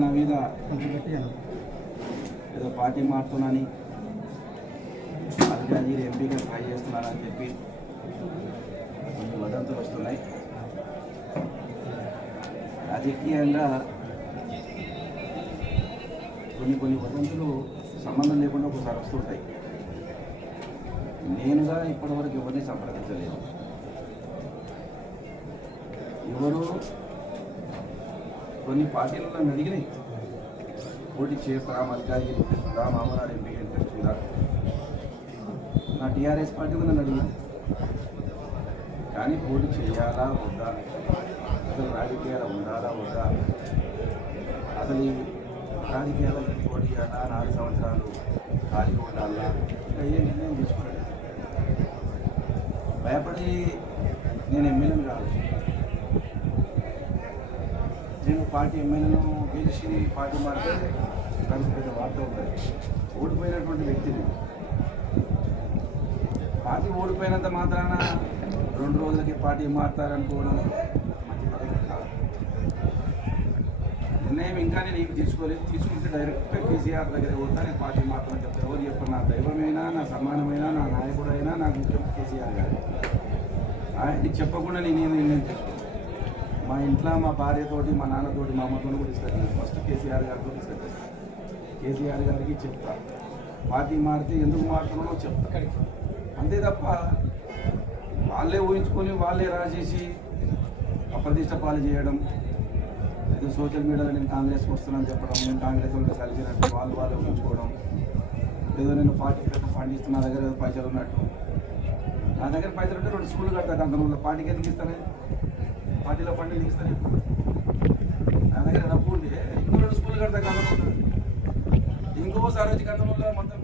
నా మీద ఏదో పార్టీ మారుతున్నానని మల్కాజ్గిరి ఎంపీగా ట్రై చేస్తున్నానని చెప్పి కొన్ని వదంతులు వస్తున్నాయి. రాజకీయంగా కొన్ని కొన్ని వదంతులు సంబంధం లేకుండా ఒకసారి వస్తుంటాయి. నేనుగా ఇప్పటివరకు ఎవరిని సంప్రదించలేదు. ఎవరు కొన్ని పార్టీలలో నన్ను అడిగినాయి. పోటీ చేస్తారా మల్కాజ్గిరి ఇంట్రెస్ట్ మామూలు ఎంపీ ఇంట్రెస్ట్ ఉందా? నా టీఆర్ఎస్ పార్టీ కూడా నన్ను అడిగింది. కానీ పోటీ చేయాలా వద్దా? అసలు రాజకీయాలు ఉండాలా వద్దా? అసలు రాజకీయాలు పోటీ చేయాలా? నాలుగు సంవత్సరాలు ఖాళీగా ఉండాలా? అయ్యే నిర్ణయం తీసుకోలేదు. భయపడి నేను ఎమ్మెల్యేని కావచ్చు నేను పార్టీ ఎమ్మెల్యేను గెలిచి పార్టీ మారితే దానికి పెద్ద వార్త ఉంటుంది. ఓడిపోయినటువంటి వ్యక్తిని పార్టీ ఓడిపోయినంత మాత్రాన రెండు రోజులకి పార్టీ మారుతారనుకోవడం మంచి పద్ధతి కాదు. నిర్ణయం ఇంకా నేను ఏం తీసుకోలేదు. తీసుకుంటే డైరెక్ట్గా కేసీఆర్ దగ్గర పోతా నేను పార్టీ మాత్రం చెప్తాను. ఎవరు చెప్పారు నా దైవమైనా నా సమానమైనా నా నాయకుడైనా నా ముఖ్యం కేసీఆర్ గారు. ఆయనకి చెప్పకుండా నేనేం నిర్ణయం చేసుకోను మా ఇంట్లో మా భార్యతోటి మా నాన్నతోటి మా అమ్మతో కూడా డిస్కస్ చేస్తాను ఫస్ట్ కేసీఆర్ గారితో డిస్కస్ చేస్తాను కేసీఆర్ గారికి చెప్తా. పార్టీ మారితే ఎందుకు మారుతున్నానో చెప్తా. అంతే తప్ప వాళ్ళే ఊహించుకొని వాళ్ళే రాసేసి అప్రతిష్ట పాలు చేయడం అయితే సోషల్ మీడియాలో నేను కాంగ్రెస్ వస్తున్నాను చెప్పడం నేను కాంగ్రెస్ వాళ్ళతో కలిసినట్టు వాళ్ళు వాళ్ళు ఊహించుకోవడం ఏదో నేను పార్టీ పెద్ద ఫండ్ ఇస్తున్నా నా దగ్గర ఏదో పైసలు ఉన్నట్టు. నా దగ్గర పైసలు ఉంటే రెండు స్కూల్ కడతాను అంత పార్టీకి ఎందుకు ఇస్తానే పార్టీలో ఫండ్ ఎందుకు ఇస్తాను నా దగ్గర డబ్బు ఉంది. ఇంకో రెండు స్కూల్ కడతా కందనూరులో ఇంకోసారి వచ్చి కందనూరులో మొత్తం